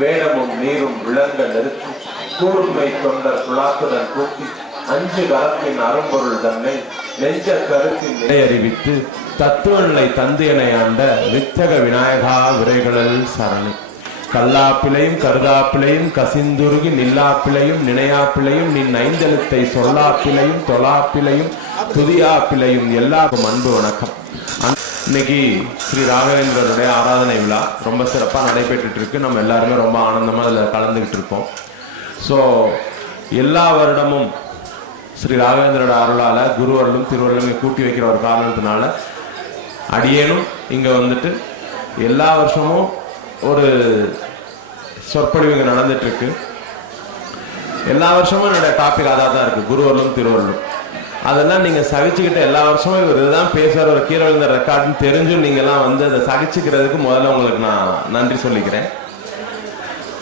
வேடமும் நீரும் விளங்க நிறுத்தி கூர்மை கொண்ட குழாத்துடன் கூட்டி அஞ்சு கரத்தின் அரும்பொருள் தன்னை நெஞ்ச கருத்தின் அறிவித்து தத்துவ நிலை தந்தையனை ஆண்ட வித்தக விநாயகா விரைகளல் சரணி. கல்லாப்பிளையும் கருதாப்பிளையும் கசிந்துருகி நில்லாப்பிளையும் நினையாப்பிளையும் நின் ஐந்தெழுத்தை சொல்லாப்பிளையும் தொலாப்பிளையும் துதியாப்பிளையும் எல்லாருக்கும் அன்பு வணக்கம். இன்னைக்கு ஸ்ரீ ராகவேந்திரருடைய ஆராதனை விழா ரொம்ப சிறப்பாக நடைபெற்றுட்டு இருக்கு. நம்ம எல்லாருமே ரொம்ப ஆனந்தமாக அதில் கலந்துக்கிட்டு இருக்கோம். ஸோ எல்லா வருடமும் ஸ்ரீ ராகவேந்திரோட அருளால குருவர்களும் திருவர்களும் கூட்டி வைக்கிற ஒரு காரணத்தினால அடியேனும் இங்க வந்துட்டு எல்லா வருஷமும் ஒரு சொற்பொழிவு இங்க நடந்துட்டு இருக்கு. எல்லா வருஷமும் என்னுடைய டாபிக் அதாக தான் இருக்கு, குருவர்களும் திருவர்களும். அதெல்லாம் நீங்க சகிச்சுக்கிட்ட எல்லா வருஷமும் இவர் இதுதான் பேசுற ஒரு கீழே விழுந்த ரெக்கார்டுன்னு தெரிஞ்சும் நீங்க எல்லாம் வந்து அதை சகிச்சுக்கிறதுக்கு முதல்ல உங்களுக்கு நான் நன்றி சொல்லிக்கிறேன்.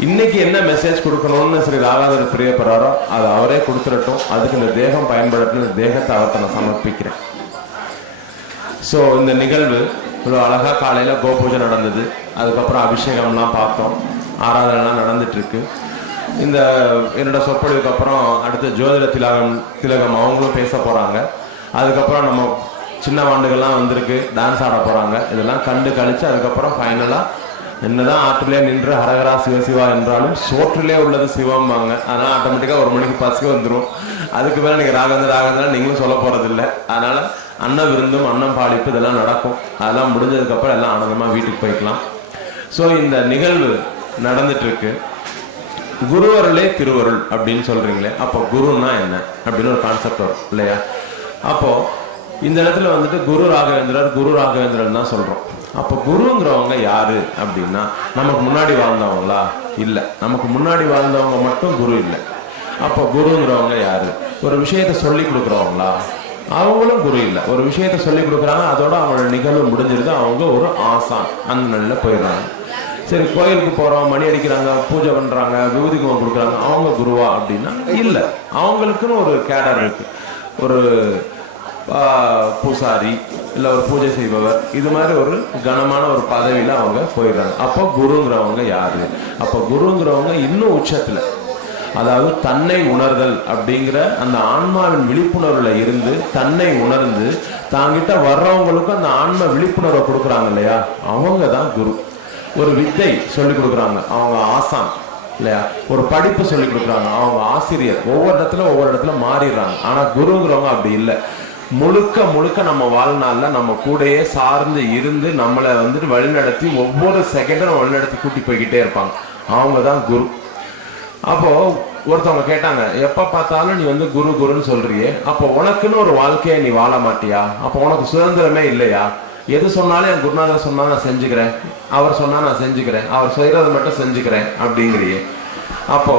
இன்னைக்கு என்ன மெசேஜ் கொடுக்கணும்னு ஸ்ரீ ராகவேந்திரர் பிரியப்படுறாரோ அதை அவரே கொடுத்துடட்டும். அதுக்கு இந்த தேகம் பயன்படுத்தின தேகத்தை அவர்த்தை நான் சமர்ப்பிக்கிறேன். ஸோ இந்த நிகழ்வு ஒரு அழகா காலையில கோபூஜை நடந்தது, அதுக்கப்புறம் அபிஷேகம்லாம் பார்த்தோம், ஆராதனைலாம் நடந்துட்டு இருக்கு. இந்த என்னோட சொற்பொழிவுக்கு அப்புறம் அடுத்து ஜோதிட திலகம் அவங்களும் பேச போறாங்க. அதுக்கப்புறம் நம்ம சின்ன வாண்டுகள்லாம் வந்திருக்கு, டான்ஸ் ஆட போறாங்க. இதெல்லாம் கண்டு கழிச்சு அதுக்கப்புறம் ஃபைனலா என்னதான் ஆற்றிலே நின்று ஹரஹரா சிவசிவா என்றாலும் சோற்றிலே உள்ளது சிவம்பாங்க. அதனால ஆட்டோமேட்டிக்கா ஒரு மணிக்கு பசி வந்துடும். அதுக்கு மேல நீங்க ராகவேந்திரா நீங்களும் சொல்ல போறது இல்லை. அதனால அன்ன விருந்தும் அன்னம் பாலிப்பு இதெல்லாம் நடக்கும். அதெல்லாம் முடிஞ்சதுக்கு அப்புறம் எல்லாம் ஆனந்தமா வீட்டுக்கு போய்க்கலாம். ஸோ இந்த நிகழ்வு நடந்துட்டு இருக்கு. குருவருளே திருவருள் அப்படின்னு சொல்றீங்களே, அப்போ குருன்னா என்ன அப்படின்னு ஒரு கான்செப்ட் வரும் இல்லையா? அப்போ இந்த இடத்துல வந்துட்டு குரு ராகவேந்திரன் தான் சொல்றோம். அப்போ குருங்கிறவங்க யாரு அப்படின்னா நமக்கு முன்னாடி வாழ்ந்தவங்களா? இல்லை, நமக்கு முன்னாடி வாழ்ந்தவங்க மட்டும் குரு இல்லை. அப்போ குருங்கிறவங்க யாரு? ஒரு விஷயத்த சொல்லி கொடுக்குறவங்களா? அவங்களும் குரு இல்லை. ஒரு விஷயத்த சொல்லி கொடுக்குறாங்க, அதோட அவங்களோட நிகழ்வு முடிஞ்சிருது, அவங்க ஒரு ஆசான், அந்த நிலையில போயிடுறாங்க. சரி, கோயிலுக்கு போறோம், மணி அடிக்கிறாங்க, பூஜை பண்றாங்க, விபூதி குமம் கொடுக்குறாங்க, அவங்க குருவா அப்படின்னா இல்லை. அவங்களுக்குன்னு ஒரு கேடர் இருக்கு. ஒரு பூசாரி இல்ல ஒரு பூஜை செய்பவர், இது மாதிரி ஒரு கனமான ஒரு பதவியில அவங்க போயிடுறாங்க. அப்போ குருங்கிறவங்க யாரு? அப்போ குருங்கிறவங்க இன்னும் உச்சத்துல, அதாவது தன்னை உணர்தல் அப்படிங்கிற அந்த ஆன்மாவின் விழிப்புணர்வுல இருந்து தன்னை உணர்ந்து தாங்கிட்ட வர்றவங்களுக்கும் அந்த ஆன்ம விழிப்புணர்வை கொடுக்குறாங்க இல்லையா, அவங்க தான் குரு. ஒரு வித்தை சொல்லி கொடுக்குறாங்க, அவங்க ஆசான் இல்லையா? ஒரு படிப்பு சொல்லி கொடுக்குறாங்க, அவங்க ஆசிரியர். ஒவ்வொரு இடத்துல மாறிடுறாங்க. ஆனா குருங்கிறவங்க அப்படி இல்லை. முழுக்க முழுக்க நம்ம வாழ்நாள்ல நம்ம கூடையே சார்ந்து இருந்து நம்மளை வந்துட்டு வழிநடத்தி ஒவ்வொரு செகண்டும் வழிநடத்தி கூட்டி போய்கிட்டே இருப்பாங்க. அவங்க தான் குரு. அப்போ ஒருத்தவங்க கேட்டாங்க, எப்ப பார்த்தாலும் நீ வந்து குரு குருன்னு சொல்றியே, அப்போ உனக்குன்னு ஒரு வாழ்க்கையை நீ வாழ மாட்டியா? அப்போ உனக்கு சுதந்திரமே இல்லையா? எது சொன்னாலும் என் குருநாதர் சொன்னா நான் செஞ்சுக்கிறேன், அவர் சொன்னா நான் செஞ்சுக்கிறேன், அவர் செய்யறதை மட்டும் செஞ்சுக்கிறேன் அப்படிங்கிறியே. அப்போ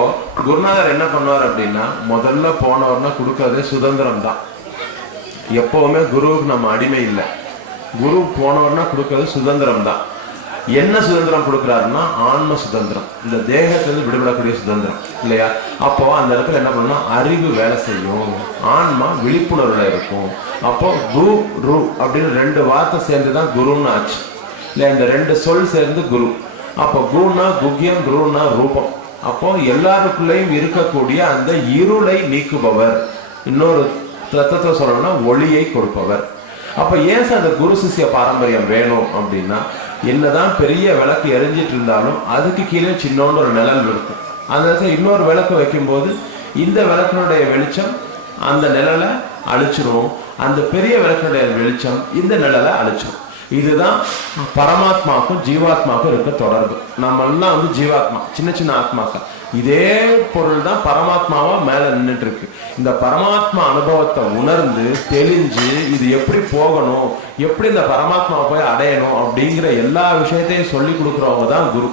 குருநாதர் என்ன பண்ணுவார் அப்படின்னா, முதல்ல போனவர்னா கொடுக்கறதே சுதந்திரம் தான். எப்பவுமே குருவுக்கு நம்ம அடிமை இல்லை. குரு போனவர்னா கொடுக்கறது சுதந்திரம் தான். என்ன சுதந்திரம் கொடுக்குறாருன்னா ஆன்ம சுதந்திரம், இந்த தேகத்திலிருந்து விடுபடக்கூடிய சுதந்திரம் இல்லையா? அப்போ அந்த இடத்துல என்ன பண்ணா, அறிவு வேலை செய்யும், ஆன்மா விழிப்புணர்வுல இருக்கும். அப்போ குரு அப்படின்னு ரெண்டு வார்த்தை சேர்ந்துதான் குருன்னு ஆச்சு இல்லையா? இந்த ரெண்டு சொல் சேர்ந்து குரு. அப்போ குருனா குக்கியம், குருனா ரூபம். அப்போ எல்லாருக்குள்ளேயும் இருக்கக்கூடிய அந்த இருளை நீக்குபவர். இன்னொரு தத்துவத்தை சொல்லணும்னா ஒளியை கொடுப்பவர். அப்ப ஏன் சார் அந்த குரு சிஷ்ய பாரம்பரியம் வேணும் அப்படின்னா, என்னதான் பெரிய விளக்கு எரிஞ்சிட்டு இருந்தாலும் அதுக்கு கீழே சின்னோன்னு ஒரு நிழல் இருக்கும். அந்த இடத்துல இன்னொரு விளக்கு வைக்கும் போது இந்த விளக்கினுடைய வெளிச்சம் அந்த நிழலை அழிச்சிரும், அந்த பெரிய விளக்கினுடைய வெளிச்சம் இந்த நிழலை அழிச்சிரும். இதுதான் பரமாத்மாவுக்கும் ஜீவாத்மாவுக்கும் இருக்க தொடர்பு. நம்ம எல்லாம் வந்து ஜீவாத்மா, சின்ன சின்ன ஆத்மாக்கள். இதே பொருள் தான் பரமாத்மாவா மேல நின்றுட்டு இருக்கு. இந்த பரமாத்மா அனுபவத்தை உணர்ந்து தெளிஞ்சு இது எப்படி போகணும், எப்படி இந்த பரமாத்மாவை போய் அடையணும் அப்படிங்கிற எல்லா விஷயத்தையும் சொல்லி கொடுக்குறவங்க தான் குரு.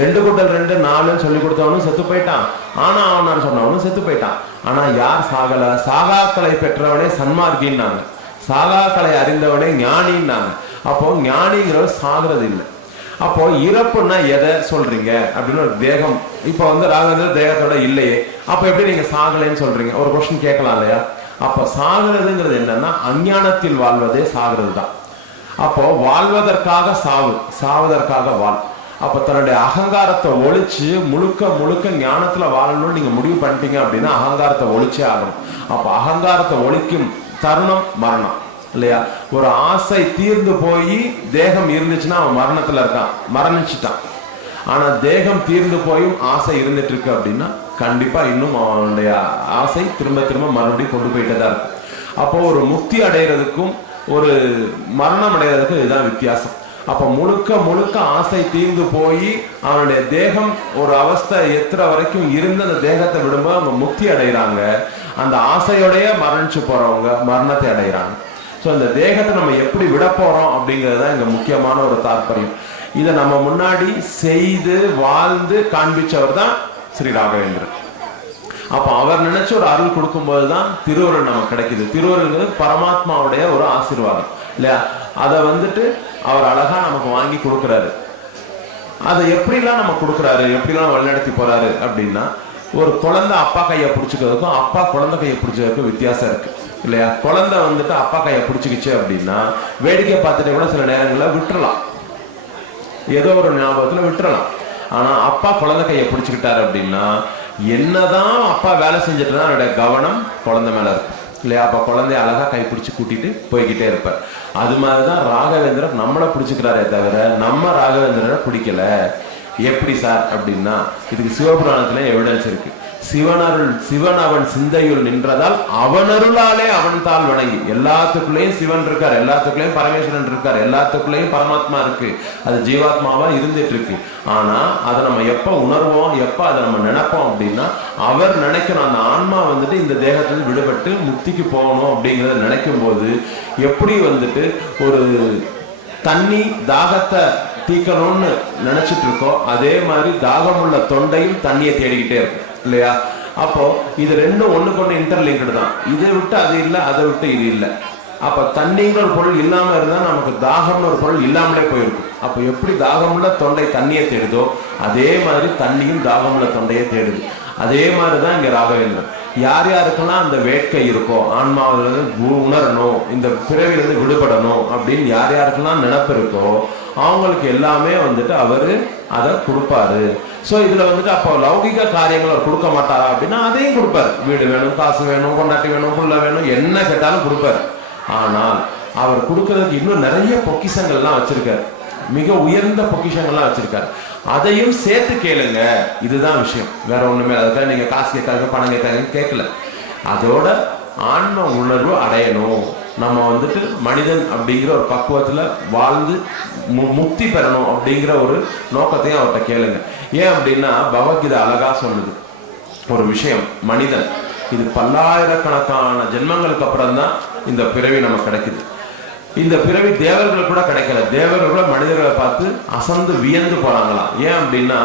2+2=4 சொல்லி கொடுத்தவனும் செத்து போயிட்டான், ஆனா அவனான்னு சொன்னவனும் செத்து போயிட்டான். ஆனா யார் சாகல? சாகாக்களை பெற்றவனே சன்மார்க்கின்னாங்க, சாகாக்களை அறிந்தவனே ஞானின்னாங்க. அப்போ ஞானிங்கிறவர் சாகிறது இல்லை. அப்போ இறப்புன்னா எதை சொல்றீங்க அப்படின்னு ஒரு தேகம், இப்ப வந்து ராகவேந்திர தேகத்தோட இல்லையே, அப்ப எப்படி நீங்க சாகலைன்னு சொல்றீங்க? ஒரு கொஸ்டின் கேட்கலாம் இல்லையா? அப்ப சாகிறதுங்கிறது என்னன்னா அஞ்ஞானத்தில் வாழ்வதே சாகிறது தான். அப்போ வாழ்வதற்காக சாவு, சாவதற்காக வாழ். அப்ப தன்னுடைய அகங்காரத்தை ஒழிச்சு முழுக்க முழுக்க ஞானத்துல வாழணும்னு நீங்க முடிவு பண்ணிட்டீங்க அப்படின்னா அகங்காரத்தை ஒழிச்சே ஆகணும். அப்ப அகங்காரத்தை ஒழிக்கும் தருணம் மரணம் இல்லையா? ஒரு ஆசை தீர்ந்து போய் தேகம் இருந்துச்சுன்னா அவன் மரணத்துல இருக்கான், மரணிச்சுட்டான். ஆனா தேகம் தீர்ந்து போயும் ஆசை இருந்துட்டு இருக்கு அப்படின்னா கண்டிப்பா இன்னும் அவனுடைய ஆசை திரும்ப திரும்ப மறுபடியும் கொண்டு போயிட்டே தான் இருக்கும். அப்போ ஒரு முக்தி அடைகிறதுக்கும் ஒரு மரணம் அடைகிறதுக்கும் இதுதான் வித்தியாசம். அப்ப முழுக்க முழுக்க ஆசை தீர்ந்து போய் அவனுடைய தேகம் ஒரு அவஸ்தை எத்துற வரைக்கும் இருந்து அந்த தேகத்தை விடும்போது அவங்க முக்தி அடைகிறாங்க. அந்த ஆசையோடைய மரணிச்சு போறவங்க மரணத்தை அடைகிறாங்க. ஸோ இந்த தேகத்தை நம்ம எப்படி விட போறோம் அப்படிங்கிறது தான் இங்க முக்கியமான ஒரு தாற்பயம். இதை நம்ம முன்னாடி செய்து வாழ்ந்து காண்பிச்சவர் தான் ஸ்ரீ ராகவேந்திரன். அப்ப அவர் நினைச்சு ஒரு அருள் கொடுக்கும்போது தான் திருவருள் நமக்கு கிடைக்குது. திருவருள் பரமாத்மாவுடைய ஒரு ஆசீர்வாதம் இல்லையா? அதை அவர் அழகா நமக்கு வாங்கி கொடுக்குறாரு. அதை எப்படிலாம் நம்ம கொடுக்குறாரு, எப்படிலாம் வழிநடத்தி போறாரு அப்படின்னா, ஒரு குழந்தை அப்பா கையை பிடிச்சிக்கிறதுக்கும் அப்பா குழந்தை கையை பிடிச்சதுக்கும் வித்தியாசம் இருக்கு இல்லையா? குழந்தை அப்பா கையை பிடிச்சிக்கிச்சு அப்படின்னா வேடிக்கை பார்த்துட்டு கூட சில நேரங்களில் விட்டுறலாம், ஏதோ ஒரு ஞாபகத்துல விட்டுறலாம். ஆனா அப்பா குழந்தை கையை பிடிச்சுக்கிட்டாரு அப்படின்னா என்னதான் அப்பா வேலை செஞ்சுட்டு தான் அவருடைய கவனம் குழந்தை மேல இருக்கும் இல்லையா? அப்ப குழந்தைய அழகா கைப்பிடிச்சு கூட்டிட்டு போய்கிட்டே இருப்பார். அது மாதிரிதான் ராகவேந்திரன் நம்மளை பிடிச்சுக்கிறாரே தவிர நம்ம ராகவேந்திரனை பிடிக்கல. எப்படி சார் அப்படின்னா, இதுக்கு சிவபுராணத்துல எவிடன்ஸ் இருக்கு. சிவன் அவன் சிந்தையுள் நின்றதால் அவனருளாலே அவன் தாள் வணங்கி. எல்லாத்துக்குள்ளேயும் சிவன் இருக்கார், எல்லாத்துக்குள்ளேயும் பரமேஸ்வரன் இருக்கார், எல்லாத்துக்குள்ளேயும் பரமாத்மா இருக்கு. அது ஜீவாத்மாவா இருந்துட்டு இருக்கு. ஆனா அதை நம்ம எப்ப உணர்வோம், எப்ப அதை நம்ம நினைப்போம் அப்படின்னா, அவர் நினைக்கணும் அந்த ஆன்மா இந்த தேகத்துல விடுபட்டு முக்திக்கு போகணும் அப்படிங்கறத நினைக்கும் போது, எப்படி ஒரு தண்ணி தாகத்தை தீக்கணும்னு நினைச்சிட்டு இருக்கோம், அதே மாதிரி தாகமுள்ள தொண்டையும் தண்ணியை தேடிக்கிட்டே இருக்கும் இல்லையா? அப்போ இது ரெண்டும் ஒண்ணுக்கு ஒண்ணு இன்டர்லிங்க்டு தான். இதை விட்டு அது இல்லை, அதை விட்டு இது இல்லை. அப்ப தண்ணிங்கிற ஒரு பொருள் இல்லாம இருந்தா நமக்கு தாகம்னு ஒரு பொருள் இல்லாமலே போயிருக்கும். அப்ப எப்படி தாகமுள்ள தொண்டை தண்ணியை தேடுதோ அதே மாதிரி தண்ணியும் தாகமுள்ள தொண்டையை தேடுது. அதே மாதிரிதான் இங்க ராகவேந்திரன். யார் யாருக்கெல்லாம் அந்த வேட்கை இருக்கோ, ஆன்மாவிலிருந்து உணரணும், இந்த பிறவிலிருந்து விடுபடணும் அப்படின்னு யார் யாருக்கெல்லாம் நினைப்பு இருக்கோ அவங்களுக்கு எல்லாமே அவரு அதை கொடுப்பாரு. சோ இதுல அப்போ லௌகிக காரியங்கள் அவர் கொடுக்க மாட்டாரா அப்படின்னா அதையும் கொடுப்பாரு. வீடு வேணும், காசு வேணும், கொண்டாட்டி வேணும், புள்ள வேணும், என்ன கேட்டாலும் கொடுப்பாரு. ஆனால் அவர் கொடுக்கறதுக்கு இன்னும் நிறைய பொக்கிஷங்கள்லாம் வச்சிருக்காரு, மிக உயர்ந்த பொக்கிஷங்கள்லாம் வச்சிருக்காரு. அதையும் சேர்த்து கேளுங்க. இதுதான் விஷயம், வேற ஒண்ணுமே. அதுக்காக நீங்க காசு கேட்காங்க, பணம் கேட்காங்க கேட்கல. அதோட ஆன்ம உணர்வு அடையணும். நம்ம மனிதன் அப்படிங்கிற ஒரு பக்குவத்துல வாழ்ந்து முக்தி பெறணும் அப்படிங்கிற ஒரு நோக்கத்தையும் அவர்கிட்ட கேளுங்க. ஏன் அப்படின்னா பகவத்கீதை அழகா சொன்னது ஒரு விஷயம். மனிதன் இது பல்லாயிரக்கணக்கான ஜென்மங்களுக்கு அப்புறம் தான் இந்த பிறவி நமக்கு கிடைக்குது. இந்த பிறவி தேவர்கள் கூட கிடைக்கல. தேவர்கள் கூட மனிதர்களை பார்த்து அசந்து வியந்து போறாங்களாம். ஏன் அப்படின்னா,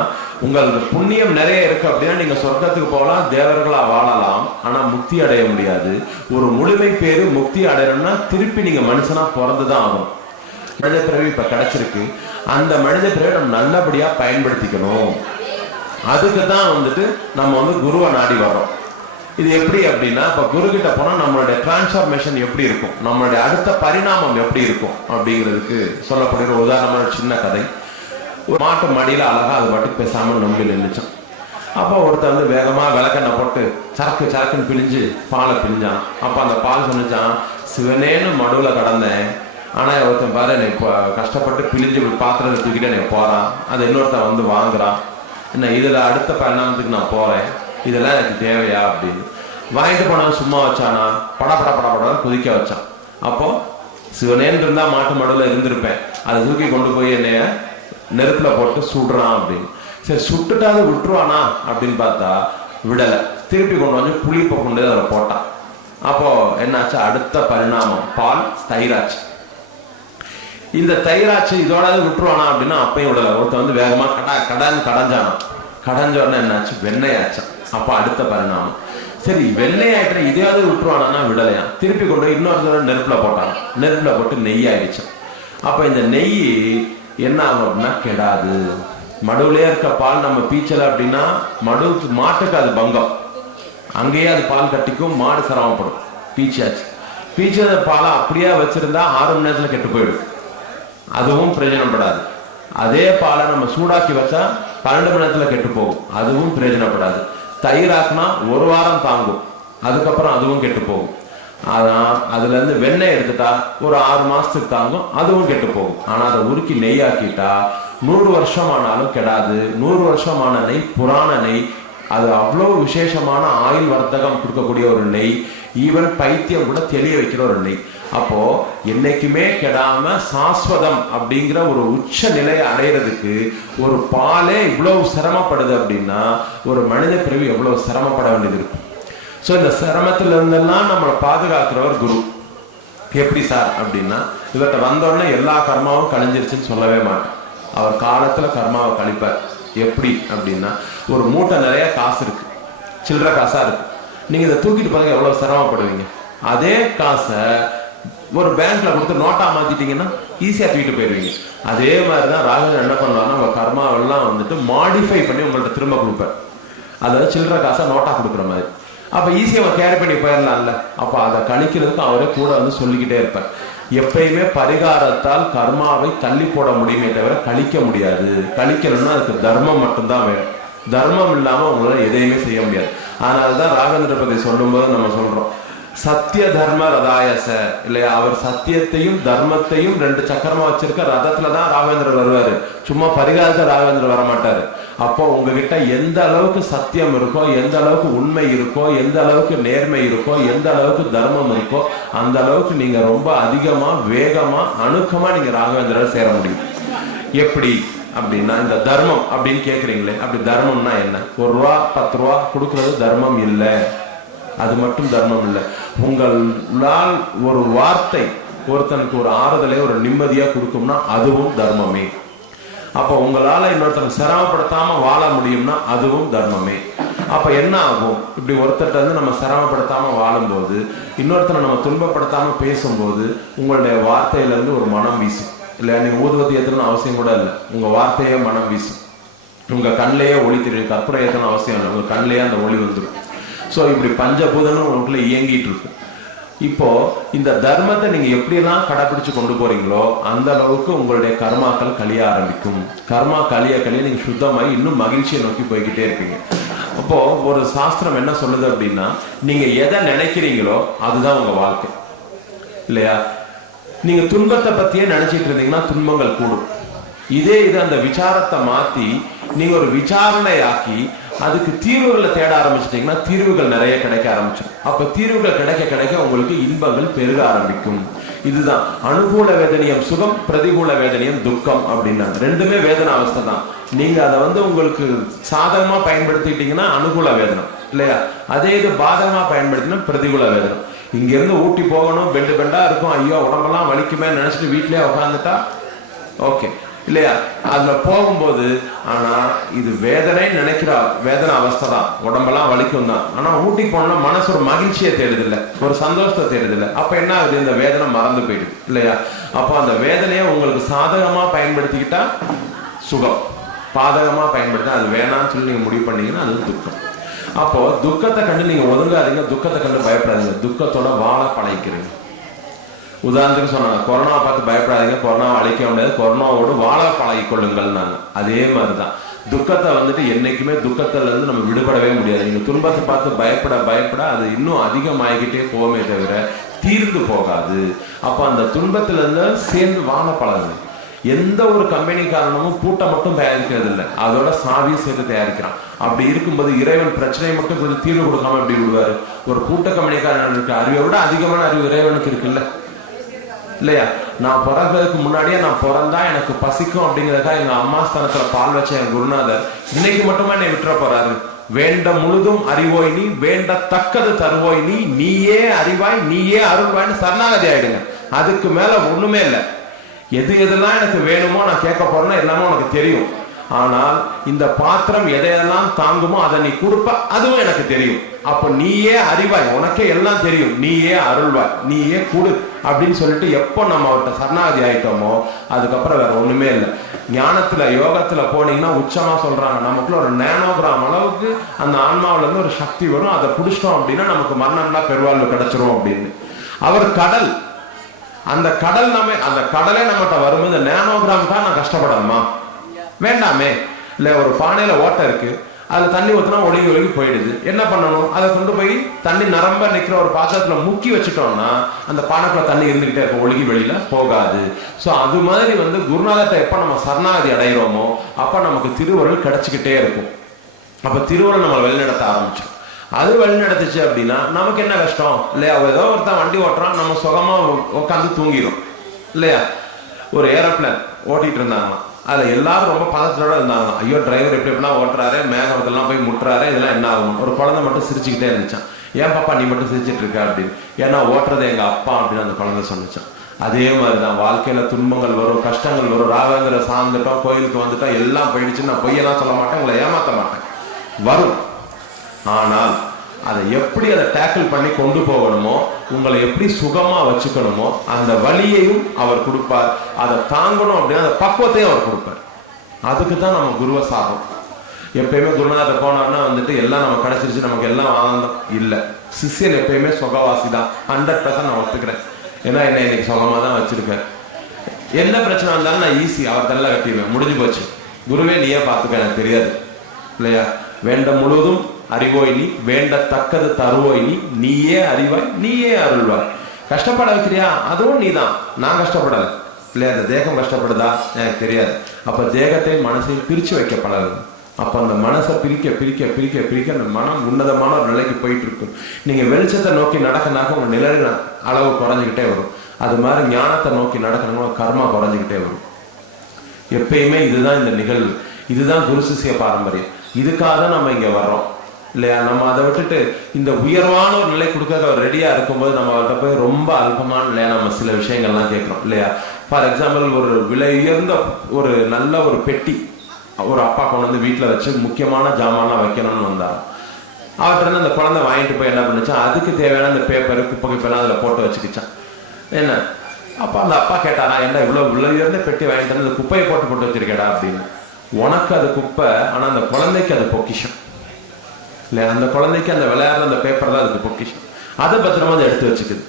உங்களுக்கு புண்ணியம் நிறைய இருக்கு அப்படின்னா நீங்க சொர்க்கத்துக்கு போகலாம், தேவர்களா வாழலாம், ஆனா முக்தி அடைய முடியாது. ஒரு முழுமை பேரு முக்தி அடையணும்னா திருப்பி நீங்க மனுஷனா பிறந்துதான் ஆகும். மனித பிறவி இப்ப கிடைச்சிருக்கு, அந்த மனித பிறவி நம்ம நல்லபடியா பயன்படுத்திக்கணும். அதுக்கு தான் நம்ம குருவை நாடி வர்றோம். இது எப்படி அப்படின்னா, இப்ப குரு கிட்ட போனா நம்மளுடைய டிரான்ஸ்ஃபார்மேஷன் எப்படி இருக்கும், நம்மளுடைய அடுத்த பரிணாமம் எப்படி இருக்கும் அப்படிங்கிறதுக்கு சொல்லப்படுகிற உதாரணமான சின்ன கதை. ஒரு மாட்டு மடியில அழகா அது பாட்டு பேசாம நம்பி நின்றுச்சான். அப்போ ஒருத்தர் வேகமா விளக்கெண்ணெய் போட்டு சரக்குன்னு பிழிஞ்சு பாலை பிழிஞ்சான். அப்ப அந்த பால் சொன்னிச்சான், சிவனேன்னு மடுவுல கடந்தேன், ஆனா ஒருத்தன் பாரு என்னை கஷ்டப்பட்டு பிழிஞ்சு பாத்திரத்தை தூக்கிட்டு என்னை போறான், அதை இன்னொருத்தன் வாங்குறான், என்ன இதுல அடுத்த பரிணாமத்துக்கு நான் போறேன், இதெல்லாம் எனக்கு தேவையா அப்படின்னு வாங்கிட்டு போனவன் சும்மா வச்சானா, பட குதிக்க வச்சான். அப்போ சிவனேன்னு இருந்தா மாட்டு மடுவுல இருந்திருப்பேன், அதை தூக்கி கொண்டு போய் என்னைய நெருப்புல போட்டு சுடுறான் அப்படின்னு. சரி சுட்டுட்டாவது விட்டுருவானா அப்படின்னு பார்த்தா விடல. திருப்பி கொண்டு வந்து புளிப்பை கொண்டு அதில் போட்டான். அப்போ என்னாச்சு, அடுத்த பரிணாமம் பால் தயிராச்சு. இந்த தயிராச்சு இதோட விட்டுருவானா அப்படின்னா அப்பயும் விடல. ஒருத்தர் வேகமா கடைஞ்சானா. கடைஞ்ச உடனே என்னாச்சு, வெண்ணெயாச்சான். அப்ப அடுத்த பரிணாமம். சரி வெள்ளையாயிட்ட இதையாவது விட்டுருவானா, விடலையா. திருப்பி கொண்டு போய் இன்னொரு நெருப்புல போட்டான். நெருப்புல போட்டு நெய் ஆயிடுச்சான். அப்ப இந்த நெய் என்ன ஆகும் அப்படின்னா கெடாது. மடுவுலயே இருக்க பால் நம்ம பீச்சல அப்படின்னா மாட்டுக்கு அது பங்கம், அங்கேயே அது பால் கட்டிக்கும், மாடு சிரமப்படும். பீச்சாச்சு. பீச்சத பாலை அப்படியே வச்சிருந்தா 6 மணி நேரத்துல கெட்டு போயிடும், அதுவும் பிரயோஜனப்படாது. அதே பாலை நம்ம சூடாக்கி வச்சா 12 மணி நேரத்துல கெட்டு போகும், அதுவும் பிரயோஜனப்படாது. தயிராக்குனா 1 வாரம் தாங்கும், அதுக்கப்புறம் அதுவும் கெட்டு போகும். ஆனா அதுல இருந்து வெண்ணெய் எடுத்துட்டா ஒரு 6 மாசத்துக்கு தாங்கும், அதுவும் கெட்டு போகும். ஆனா அதை உருக்கி நெய்யாக்கிட்டா 100 வருஷம் ஆனாலும் கெடாது. 100 வருஷமான நெய் புராண நெய், அது அவ்வளவு விசேஷமான ஆயுள் வர்த்தகம் கொடுக்கக்கூடிய ஒரு நெய். ஈவன் பைத்தியம் கூட தெளிய வைக்கிற ஒரு நெய். அப்போ என்னைக்குமே கெடாம சாஸ்வதம் அப்படிங்கிற ஒரு உச்ச நிலையை அடையிறதுக்கு ஒரு பாலே இவ்வளவு சிரமப்படுது அப்படின்னா ஒரு மனித பிறவி எவ்வளவு சிரமப்பட வேண்டியது இருக்கும். ஸோ இந்த சிரமத்துல இருந்தெல்லாம் நம்மளை பாதுகாக்கிறவர் குரு. எப்படி சார் அப்படின்னா, இவர்கிட்ட வந்தோடனே எல்லா கர்மாவும் கழிஞ்சிருச்சுன்னு சொல்லவே மாட்டேன். அவர் காலத்துல கர்மாவை கழிப்பார். எப்படி அப்படின்னா, ஒரு மூட்டை நிறைய காசு இருக்கு, சில்லற காசா இருக்கு, நீங்க இதை தூக்கிட்டு போறதுக்கு எவ்வளவு சிரமப்படுவீங்க. அதே காசை ஒரு பேங்க்ல கொடுத்து நோட்டா மாத்திட்டீங்கன்னா ஈஸியா தூக்கிட்டு போயிருவீங்க. அதே மாதிரிதான் ராகவன் என்ன பண்ணுவாங்கன்னா, உங்க கர்மாவெல்லாம் வந்துட்டு மாடிஃபை பண்ணி உங்கள்ட்ட திரும்ப கொடுப்பார். அதாவது சில்லற காசை நோட்டா கொடுக்குற மாதிரி. அப்ப ஈஸியா அவன் கேரி பண்ணி போயிடலாம்ல. அப்ப அதை கழிக்கிறதுக்கு அவரே கூட வந்து சொல்லிக்கிட்டே இருப்பார். எப்பயுமே பரிகாரத்தால் கர்மாவை தள்ளி போட முடியுமே தவிர கழிக்க முடியாது. கழிக்கணும்னா அதுக்கு தர்மம் மட்டும்தான் வேணும். தர்மம் இல்லாம உங்களால எதையுமே செய்ய முடியாது. அதனாலதான் ராகவேந்திர பத்தி சொல்லும் போது நம்ம சொல்றோம், சத்திய தர்ம ரதாயச இல்லையா. அவர் சத்தியத்தையும் தர்மத்தையும் 2 சக்கரமா வச்சிருக்க ரதத்துலதான் ராகவேந்திரர் வருவாரு. சும்மா பரிகாரத்தை ராகவேந்திரர் வரமாட்டாரு. அப்போ உங்ககிட்ட எந்த அளவுக்கு சத்தியம் இருக்கோ, எந்த அளவுக்கு உண்மை இருக்கோ, எந்த அளவுக்கு நேர்மை இருக்கோ, எந்த அளவுக்கு தர்மம் இருக்கோ, அந்த அளவுக்கு நீங்க ரொம்ப அதிகமா வேகமா அணுக்கமா நீங்க ராகவேந்திரர் சேர முடியும். எப்படி அப்படின்னா, இந்த தர்மம் அப்படின்னு கேக்குறீங்களே, அப்படி தர்மம்னா என்ன? 1 ரூபா 10 ரூபா கொடுக்கறது தர்மம் இல்லை. அது மட்டும் தர்மம் இல்லை. உங்களால் ஒரு வார்த்தை ஒருத்தனுக்கு ஒரு ஆறுதலை ஒரு நிம்மதியா கொடுக்கும்னா அதுவும் தர்மமே. அப்ப உங்களால இன்னொருத்தனை சிரமப்படுத்தாம வாழ முடியும்னா அதுவும் தர்மமே. அப்ப என்ன ஆகும்? இப்படி ஒருத்தட்ட வந்து நம்ம சிரமப்படுத்தாம வாழும்போது, இன்னொருத்தனை நம்ம துன்பப்படுத்தாம பேசும்போது, உங்களுடைய வார்த்தையில இருந்து ஒரு மனம் வீசும் இல்லையா. நீங்க ஊதுவத்தி ஏற்றணும்னு அவசியம் கூட இல்லை, உங்க வார்த்தையே மனம் வீசும். உங்க கண்ணிலேயே ஒளி தெரியும், கற்பனை ஏற்றணும் அவசியம் இல்லை, உங்க கண்ணிலேயே அந்த ஒளி வந்துடும். ஸோ இப்படி பஞ்சபூதனும் உங்களுக்குள்ள இயங்கிட்டு இருக்கு. இப்போ இந்த தர்மத்தை நீங்க எப்படியெல்லாம் கடைபிடிச்சு கொண்டு போறீங்களோ அந்த அளவுக்கு உங்களுடைய கர்மாக்கள் கழிய ஆரம்பிக்கும். கர்மா கழிய கழிய நீங்க சுத்தமாகி இன்னும் மகிழ்ச்சியை நோக்கி போய்கிட்டே இருப்பீங்க. அப்போ ஒரு சாஸ்திரம் என்ன சொல்லுது அப்படின்னா, நீங்க எதை நினைக்கிறீங்களோ அதுதான் உங்க வாழ்க்கை இல்லையா. நீங்க துன்பத்தை பத்தியே நினைச்சிட்டு இருந்தீங்கன்னா துன்பங்கள் கூடும். இது அந்த விசாரத்தை மாத்தி நீங்க ஒரு விசாரணை ஆக்கி அதுக்கு தீர்வுகளை தேட ஆரம்பிச்சிட்டீங்கன்னா தீர்வுகள் நிறைய கிடைக்க ஆரம்பிச்சிடும். அப்ப தீர்வுகள் கிடைக்க கிடைக்க உங்களுக்கு இன்பங்கள் பெருக ஆரம்பிக்கும். இதுதான் அனுகூல வேதனியம் சுகம், பிரதிகூல வேதனியம் துக்கம் அப்படின்னா ரெண்டுமே வேதனை அவஸ்தை தான். நீங்க அதை வந்து உங்களுக்கு சாதகமா பயன்படுத்திட்டீங்கன்னா அனுகூல வேதனம் இல்லையா. அதே இது பாதகமா பயன்படுத்தினா பிரதிகூல வேதனம். இங்க இருந்து ஊட்டி போகணும், பெண்டு பெண்டா இருக்கும், ஐயோ உடம்பெல்லாம் வலிக்குமே நினைச்சிட்டு வீட்லயே உட்காந்துட்டா ஓகே இல்லையா. அதுல போகும்போது ஆனா இது வேதனை நினைக்கிற வேதனை அவஸ்தை தான், உடம்பெல்லாம் வலிக்கும் தான். ஆனா ஊட்டிக்கு போனோம்னா மனசு ஒரு மகிழ்ச்சியை தேடுதில்ல, ஒரு சந்தோஷத்தை தேடுதில்ல. அப்ப என்ன ஆகுது? இந்த வேதனை மறந்து போயிடுது இல்லையா. அப்போ அந்த வேதனையை உங்களுக்கு சாதகமா பயன்படுத்திக்கிட்டா சுகம், பாதகமா பயன்படுத்தினா அது வேணாம்னு சொல்லி நீங்க முடிவு பண்ணீங்கன்னா அது துக்கம். அப்போ துக்கத்தை கண்டு நீங்க ஒதுங்காதீங்க, துக்கத்தை கண்டு பயப்படாதீங்க, துக்கத்தோட வாழ பழகிக்கிறீங்க. உதாரணத்துக்கு சொன்னாங்க, கொரோனாவை பார்த்து பயப்படாதீங்க, கொரோனாவை அழிக்க முடியாது, கொரோனாவோடு வாழ பழகி கொள்ளுங்கள். அதே மாதிரிதான் துக்கத்தை வந்துட்டு என்னைக்குமே துக்கத்துல இருந்து நம்ம விடுபடவே முடியாது. நீங்க துன்பத்தை பார்த்து பயப்பட பயப்பட அது இன்னும் அதிகமாகிக்கிட்டே போகுமே தவிர தீர்ந்து போகாது. அப்ப அந்த துன்பத்துல இருந்து சேர்ந்து வாழ பழகுது. எந்த ஒரு கம்பெனி காரணமும் பூட்டை மட்டும் தயாரிக்கிறது இல்லை, அதோட சாவியும் சேர்த்து தயாரிக்கிறான். அப்படி இருக்கும்போது இறைவன் பிரச்சனையை மட்டும் கொஞ்சம் தீர்வு கொடுக்காம எப்படி விடுவாரு? ஒரு பூட்ட கம்பெனிக்காரன் இருக்க அறிவை விட அதிகமான அறிவு இறைவனுக்கு இருக்குல்ல இல்லையா. நான் பிறந்ததுக்கு முன்னாடியே நான் பிறந்தா எனக்கு பசிக்கும் அப்படிங்கிறதுக்காக எங்க அம்மா ஸ்தானத்துல பால் வச்ச என் குருநாதர் இன்னைக்கு மட்டுமா என்னை விட்டுற போறாரு? வேண்ட முழுதும் அறிவோய் நீ, வேண்டத்தக்கது தருவோய் நீ, நீயே அறிவாய் நீயே அருள்வாய்னு சரணாகதி ஆயிடுங்க. அதுக்கு மேல ஒண்ணுமே இல்லை. எது எதெல்லாம் எனக்கு வேணுமோ நான் கேட்க போறேன்னா எல்லாமே உனக்கு தெரியும். ஆனால் இந்த பாத்திரம் எதையெல்லாம் தாங்குமோ அதை நீ கொடுப்ப, அதுவும் எனக்கு தெரியும். அப்ப நீயே அறிவாய், உனக்கே எல்லாம் தெரியும், நீயே அருள்வாய், நீயே கொடு அப்படின்னு சொல்லிட்டு எப்போ நம்ம அவர்கிட்ட சரணாகதி ஆயிட்டோமோ அதுக்கப்புறம் வேற ஒண்ணுமே இல்லை. ஞானத்துல யோகத்துல போனீங்கன்னா உச்சமா சொல்றாங்க, நமக்குள்ள ஒரு நேனோகிராம் அளவுக்கு அந்த ஆன்மாவில இருந்து ஒரு சக்தி வரும், அதை புடிச்சிட்டோம் அப்படின்னா நமக்கு மரணம்னா பெருவாழ்வு கிடைச்சிரும் அப்படின்னு. அவர் கடல், அந்த கடல் அந்த கடலே நம்மகிட்ட வரும்போது நேனோகிராம் தான் நான் கஷ்டப்படணுமா? வேண்டாமே. இல்லை ஒரு பானையில ஓட்டை இருக்கு, அதுல தண்ணி ஊற்றினா ஒழுகி ஒழுகி போயிடுது. என்ன பண்ணணும்? அதை கொண்டு போய் தண்ணி நிரம்ப நிற்கிற ஒரு பாத்திரத்துல முக்கி வச்சுட்டோம்னா அந்த பானைக்குள்ள தண்ணி இருந்துகிட்டே இருக்கும், ஒழுகி வெளியில போகாது. ஸோ அது மாதிரி குருநாதத்தை எப்ப நம்ம சரணாகதி அடைகிறோமோ அப்ப நமக்கு திருவருள் கிடைச்சிக்கிட்டே இருக்கும். அப்ப திருவருள் நம்ம வழிநடத்த ஆரம்பிச்சோம். அது வழிநடத்துச்சு அப்படின்னா நமக்கு என்ன கஷ்டம் இல்லையா? ஏதோ ஒருத்தன் வண்டி ஓட்டுறான், நம்ம சுகமா உட்காந்து தூங்கிடும் இல்லையா? ஒரு ஏரோப்ளேன் ஓட்டிட்டு இருந்தாங்க, அதுல எல்லாரும் ரொம்ப பதத்தோட இருந்தாங்க. ஐயோ டிரைவர் எப்படி எப்படிலாம் ஓட்டுறாரு, மேகத்தெல்லாம் போய் முட்டுறாரு, இதெல்லாம் என்ன ஆகும்? ஒரு குழந்தை மட்டும் சிரிச்சுக்கிட்டே இருந்துச்சான். ஏன் பாப்பா நீ மட்டும் சிரிச்சிட்டு இருக்க அப்படின்னு. ஏன்னா ஓட்டுறது எங்க அப்பா அப்படின்னு அந்த குழந்தை சொன்னிச்சான். அதே மாதிரிதான் வாழ்க்கையில துன்பங்கள் வரும், கஷ்டங்கள் வரும். ராகவேந்திர சார்ந்துட்டோம், கோயிலுக்கு வந்துட்டோம், எல்லாம் போயிடுச்சு. நான் பொய்யெல்லாம் சொல்ல மாட்டேன், உங்களை ஏமாத்த மாட்டேன், வரும். ஆனால் அதை எப்படி அதை டேக்கிள் பண்ணி கொண்டு போகணுமோ, உங்களை எப்படி சுகமா வச்சுக்கணுமோ அந்த வழியையும் அவர் கொடுப்பார். அதை தாங்கணும் அப்படின்னா அந்த பக்குவத்தையும் அவர் கொடுப்பார். அதுக்கு தான் நம்ம குருவை சாகும். எப்பயுமே குருநாத போனோம்னா எல்லாம் நம்ம கிடைச்சிருச்சு, நமக்கு எல்லாம் ஆனந்தம் இல்லை. சிஷியன் எப்பயுமே சுகவாசி தான், 100% நான் ஒத்துக்கிறேன். ஏன்னா என்ன இன்னைக்கு சுகமா தான் வச்சிருக்கேன். என்ன பிரச்சனை வந்தாலும் நான் ஈஸி அவர் தள்ள கட்டிடுவேன், முடிஞ்சு போச்சு. குருவே நீயே பார்த்துக்க, எனக்கு தெரியாது இல்லையா? வேண்ட முழுவதும் அறிவோய் நீ, வேண்டத்தக்கது தருவோய் நீ, நீயே அறிவாய் நீயே அருள்வாய். கஷ்டப்பட வைக்கிறியா? அதுவும் நீ தான், நான் கஷ்டப்படல இல்லையா? அந்த தேகம் கஷ்டப்படுதா? எனக்கு தெரியாது. அப்ப தேகத்தையும் மனசையும் பிரிச்சு வைக்க பழகு. அப்ப அந்த மனசை பிரிக்க பிரிக்க பிரிக்க பிரிக்க அந்த மனம் உன்னதமான ஒரு நிலைக்கு போயிட்டு இருக்கும். நீங்க வெளிச்சத்தை நோக்கி நடக்கினாக்க உங்க நிலை அளவு குறைஞ்சிக்கிட்டே வரும். அது மாதிரி ஞானத்தை நோக்கி நடக்கணும், கர்மா குறைஞ்சிக்கிட்டே வரும். எப்பயுமே இதுதான் இந்த நிகழ்வு, இதுதான் குரு சிஷ்ய பாரம்பரியம். இதுக்காக நம்ம இங்க வர்றோம் இல்லையா? நம்ம அதை விட்டுட்டு இந்த உயர்வான ஒரு நிலை கொடுக்க அவர் ரெடியா இருக்கும்போது நம்ம அவர்கிட்ட போய் ரொம்ப அல்பமான இல்லையா நம்ம சில விஷயங்கள்லாம் கேட்கிறோம் இல்லையா? ஃபார் எக்ஸாம்பிள், ஒரு விலை உயர்ந்த ஒரு நல்ல ஒரு பெட்டி ஒரு அப்பா கொண்டு வீட்டில் வச்சு முக்கியமான ஜாமான்லாம் வைக்கணும்னு வந்தார். அவர்கிட்ட அந்த குழந்தை வாங்கிட்டு போய் என்ன பண்ணுச்சான், அதுக்கு தேவையான அந்த பேப்பரு குப்பை குப்பைலாம் அதில் போட்டு வச்சுக்கிச்சான். என்ன அப்போ அந்த அப்பா கேட்டாரா, என்ன இவ்வளோ உயர்ந்த பெட்டி வாங்கிட்டு அந்த குப்பையை போட்டு வச்சிருக்கேடா அப்படின்னு. உனக்கு அது குப்பை, ஆனால் அந்த குழந்தைக்கு அது பொக்கிஷம் இல்லையா? அந்த குழந்தைக்கு அந்த விளையாடுற அந்த பேப்பர் தான் அதுக்கு பொக்கிஷம். அதை பத்திரமா அதை எடுத்து வச்சுக்குது.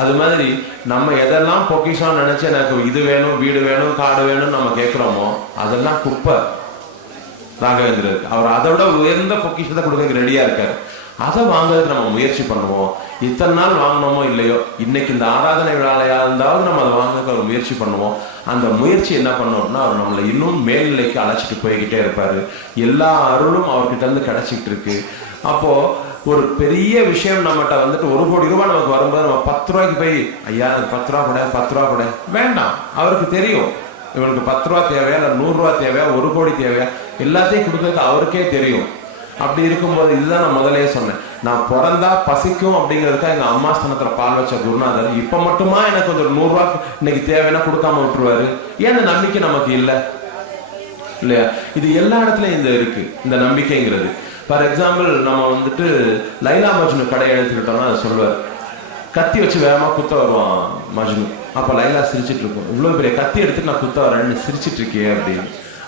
அது மாதிரி நம்ம எதெல்லாம் பொக்கிஷம் நினைச்சு எனக்கு இது வேணும், வீடு வேணும், காடு வேணும்னு நம்ம கேட்கிறோமோ அதெல்லாம் குப்பை. ராகவேந்திரருக்கு அவர் அதை விட உயர்ந்த பொக்கிஷத்தை கொடுக்க ரெடியா இருக்காரு. அதை வாங்குறதுக்கு நம்ம முயற்சி பண்ணுவோம். இத்தனை நாள் வாங்கினோமோ இல்லையோ, இன்னைக்கு இந்த ஆராதனை விழாலையா இருந்தாலும் நம்ம அதை வாங்குறதுக்கு ஒரு முயற்சி பண்ணுவோம். அந்த முயற்சி என்ன பண்ணோம்னா அவர் நம்மளை இன்னும் மேல்நிலைக்கு அழைச்சிட்டு போய்கிட்டே இருப்பாரு. எல்லா அருளும் அவர்கிட்ட இருந்து கிடைச்சிட்டு இருக்கு. அப்போ ஒரு பெரிய விஷயம் நம்மகிட்ட 1 கோடி ரூபாய் நமக்கு வரும்போது நம்ம 10 ரூபாய்க்கு போய் ஐயா 10 ரூபா கூட 10 ரூபா கூட வேண்டாம். அவருக்கு தெரியும் இவனுக்கு 10 ரூபா தேவையா, இல்லை 100 ரூபா தேவையா, 1 கோடி தேவையா, எல்லாத்தையும் கொடுக்கறதுக்கு அவருக்கே தெரியும். அப்படி இருக்கும்போது இதுதான் நான் முதலே சொன்னேன், நான் பிறந்தா பசிக்கும் அப்படிங்கிறதுக்காக எங்க அம்மா ஸ்தானத்துல பால் வச்ச குருநாதர் இப்ப மட்டுமா எனக்கு கொஞ்சம் 100 ரூபா இன்னைக்கு தேவைன்னா கொடுக்காம விட்டுருவாரு. ஏன் நம்பிக்கை நமக்கு இல்லை இல்லையா? இது எல்லா இடத்துலயும் இந்த இருக்கு இந்த நம்பிக்கைங்கிறது. ஃபார் எக்ஸாம்பிள், நம்ம லைலா மஜ்னு கடை எடுத்துக்கிட்டோம்னா அதை சொல்லுவார், கத்தி வச்சு வேகமா குத்த வருவான் மஜ்னு. அப்ப லைலா சிரிச்சிட்டு இருக்கும், இவ்வளவு பெரிய கத்தி எடுத்துட்டு நான் குத்த வரேன்னு சிரிச்சிட்டு இருக்கே அப்படின்னு.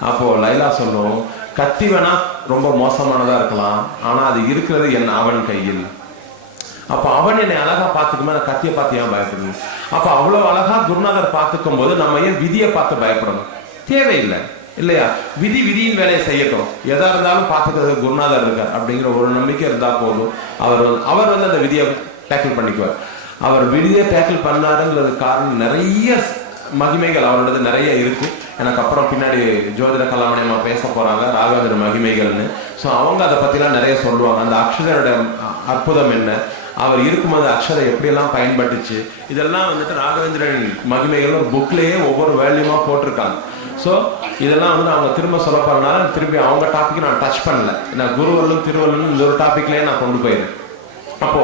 அப்போ லைலா சொல்லும், கத்தி வேணா ரொம்ப மோசமானதா இருக்கலாம், ஆனா அது இருக்கிறது என் அவன் கையில். அப்ப அவன் என்னை அழகா பார்த்துக்குமே, நான் கத்தியை பார்த்து ஏன் பயப்படுங்க? அப்ப அவ்வளவு அழகா குருநாதர் பார்த்துக்கும் போது நம்ம ஏன் விதியை பார்த்து பயப்படணும்? தேவையில்லை இல்லையா? விதியின் வேலையை செய்யட்டும், எதா இருந்தாலும் பார்த்துக்கிறது குருநாதர் இருக்கார் அப்படிங்கிற ஒரு நம்பிக்கை இருந்தா போதும். அவர் அந்த விதியை டேக்கிள் பண்ணிக்குவார். அவர் விதியை டேக்கிள் பண்ணாருங்கிறது காரணம் நிறைய மகிமைகள் அவரோடது நிறைய இருக்கு. எனக்கு அப்புறம் பின்னாடி ஜோதிட கலாமணியம்மா பேச போறாங்க ராகவேந்திர மகிமைகள்னு. ஸோ அவங்க அதை பத்திலாம் நிறைய சொல்லுவாங்க. அந்த அக்ஷரோட அற்புதம் என்ன, அவர் இருக்கும்போது அக்ஷரை எப்படியெல்லாம் பயன்பட்டுச்சு, இதெல்லாம் ராகவேந்திரன் மகிமைகள் ஒரு புக்லேயே ஒவ்வொரு வேல்யூமா போட்டிருக்காங்க. ஸோ இதெல்லாம் அவங்க திரும்ப சொல்ல போறதுனால திருப்பி அவங்க டாபிக் நான் டச் பண்ணல. நான் குருவல்லும் திருவள்ளும் இந்த ஒரு டாபிக்லேயே நான் கொண்டு போயிருக்கேன். அப்போ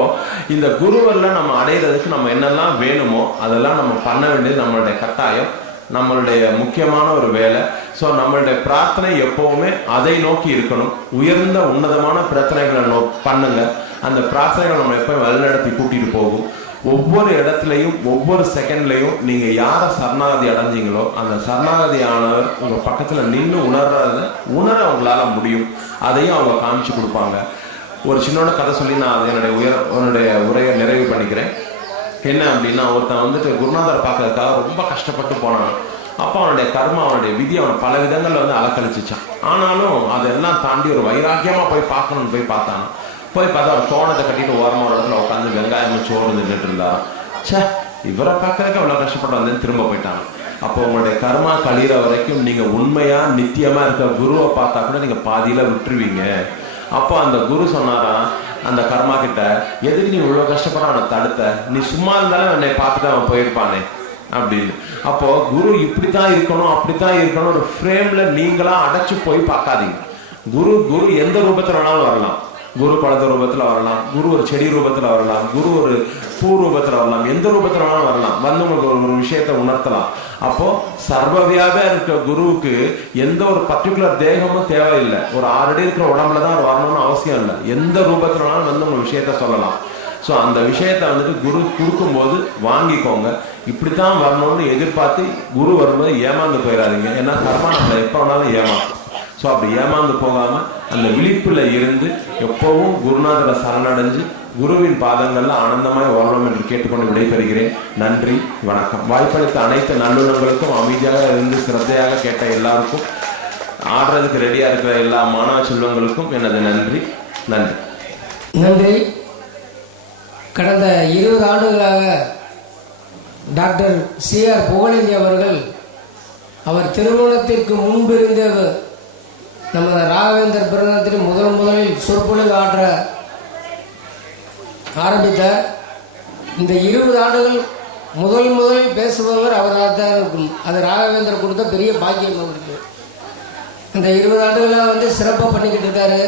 இந்த குருவல்ல நம்ம அடையிறதுக்கு நம்ம என்னெல்லாம் வேணுமோ அதெல்லாம் நம்ம பண்ண வேண்டியது நம்மளுடைய கட்டாயம், நம்மளுடைய முக்கியமான ஒரு வேலை. ஸோ நம்மளுடைய பிரார்த்தனை எப்பவுமே அதை நோக்கி இருக்கணும். உயர்ந்த உன்னதமான பிரார்த்தனைகளை பண்ணுங்க. அந்த பிரார்த்தனைகள் நம்ம எப்பவும் வழிநடத்தி கூட்டிட்டு போகும். ஒவ்வொரு இடத்துலையும் ஒவ்வொரு செகண்ட்லையும் நீங்க யாரை சரணாகதி அடைஞ்சீங்களோ அந்த சரணாகதி ஆனவர் உங்க பக்கத்துல நின்று உணர அவங்களால முடியும். அதையும் அவங்க காமிச்சு கொடுப்பாங்க. ஒரு சின்னோட கதை சொல்லி நான் அதை என்னுடைய உரையை நிறைவு பண்ணிக்கிறேன். என்ன அப்படின்னா, ஒருத்தன் குருநாதர் பார்க்கறதுக்காக ரொம்ப கஷ்டப்பட்டு போனாங்க. அப்போ அவனுடைய கர்மா, அவனுடைய விதி அவனை பல விதங்கள்ல வந்து அலக்கழிச்சிச்சான். ஆனாலும் அதெல்லாம் தாண்டி ஒரு வைராக்கியமா போய் பார்க்கணும்னு போய் பார்த்தான். போய் பார்த்தா அவர் சோளத்தை கட்டிட்டு ஓரமா ஒரு இடத்துல உட்காந்து வெங்காயமும் சோறு நின்றுட்டு இருந்தாராம். சே, இவரை பார்க்கறதுக்கு அவ்வளவு கஷ்டப்பட்டு வந்து திரும்ப போயிட்டாங்க. அப்போ உங்களுடைய கர்மா கழிகிற வரைக்கும் நீங்க உண்மையா நித்தியமா இருக்க குருவை பார்த்தா கூட நீங்க பாதியில விட்டுருவீங்க. அப்போ அந்த குரு சொன்னாரா அந்த கர்மா கிட்ட, எதுக்கு நீ இவ்வளவு கஷ்டப்பட அவனை தடுத்த, நீ சும்மா இருந்தாலும் என்னை பார்த்துட்டு அவன் போயிருப்பானே அப்படின்னு. அப்போ குரு இப்படித்தான் இருக்கணும் அப்படித்தான் இருக்கணும் ஒரு ஃப்ரேம்ல நீங்களா அடைச்சு போய் பார்க்காதீங்க. குரு குரு எந்த ரூபத்துல வேணாலும் வரலாம். குரு குழந்தை ரூபத்துல வரலாம், குரு ஒரு செடி ரூபத்துல வரலாம், குரு ஒரு பூ ரூபத்துல வரலாம், எந்த ரூபத்துல வேணாலும் வரலாம், வந்து உங்களுக்கு ஒரு விஷயத்தை உணர்த்தலாம். அப்போ சர்வவியாபா இருக்க குருவுக்கு எந்த ஒரு பர்டிகுலர் தேகமும் தேவையில்லை. ஒரு 6 அடி இருக்கிற உடம்புலதான் அவர் வரணும்னு அவசியம் இல்லை. எந்த ரூபத்துல வேணாலும் வந்து உங்க விஷயத்த சொல்லலாம். ஸோ அந்த விஷயத்த வந்துட்டு குரு கொடுக்கும்போது வாங்கிக்கோங்க. இப்படித்தான் வரணும்னு எதிர்பார்த்து குரு வரும்போது ஏமாந்து போயிடாதீங்க. ஏன்னா கர்மா நம்மளை எப்போ வேணாலும் ஏமாத்தும். ஸோ அப்படி ஏமாந்து போகாம அந்த விழிப்புல இருந்து எப்பவும் குருநாதரை சரணடைஞ்சு குருவின் பாதங்கள்ல ஆனந்தமாய் வாழணும் என்று கேட்டுக்கொண்டு விடைபெறுகிறேன். நன்றி, வணக்கம். வாய்ப்பளித்த அனைத்து நல்லுணங்களுக்கும், அமைதியாக இருந்து சிரத்தையாக கேட்ட எல்லாருக்கும், ஆடுறதுக்கு ரெடியா இருக்கிற எல்லா மாணவ செல்வங்களுக்கும் எனது நன்றி. நன்றி நன்றி. கடந்த 20 ஆண்டுகளாக டாக்டர் CR புகழேந்தி அவர்கள் அவர் திருமணத்திற்கு முன்பிருந்த நமது ராகவேந்தர் பிறந்தத்தில் முதலில் சொற்பொழிவு ஆற்ற ஆரம்பித்தார். இந்த 20 ஆண்டுகள் முதலில் பேசுபவர் அவராக தான் இருக்கும். அது ராகவேந்தர் கொடுத்த பெரிய பாக்கியம் அவருக்கு. இந்த 20 ஆண்டுகளாக வந்து சிறப்பாக பண்ணிக்கிட்டு இருக்காரு.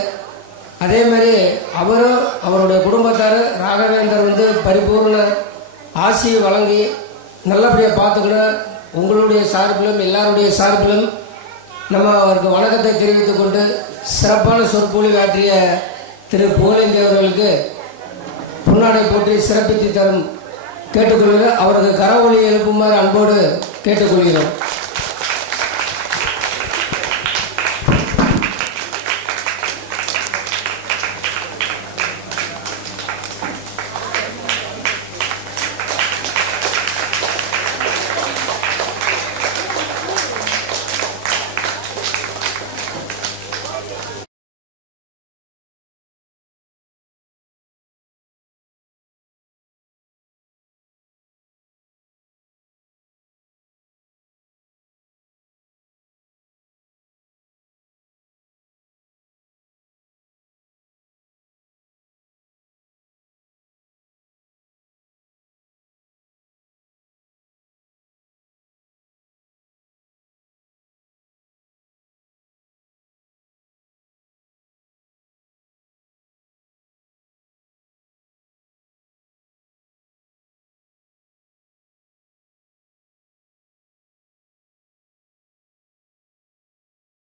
அதே மாதிரி அவரும் அவருடைய குடும்பத்தார் ராகவேந்தர் வந்து பரிபூர்ண ஆசியை வழங்கி நல்லபடியாக பார்த்துக்கணும். உங்களுடைய சார்பிலும் எல்லாருடைய சார்பிலும் நம்ம அவருக்கு வணக்கத்தை தெரிவித்துக் கொண்டு சிறப்பான சொற்பொழிவு ஆற்றிய திரு புகழேந்தி அவர்களுக்கு பொன்னாடை போற்றி சிறப்பித்து தரும் கேட்டுக்கொள்கிறோம். அவருக்கு கரவொலி எழுப்புமாறு அன்போடு கேட்டுக்கொள்கிறோம்.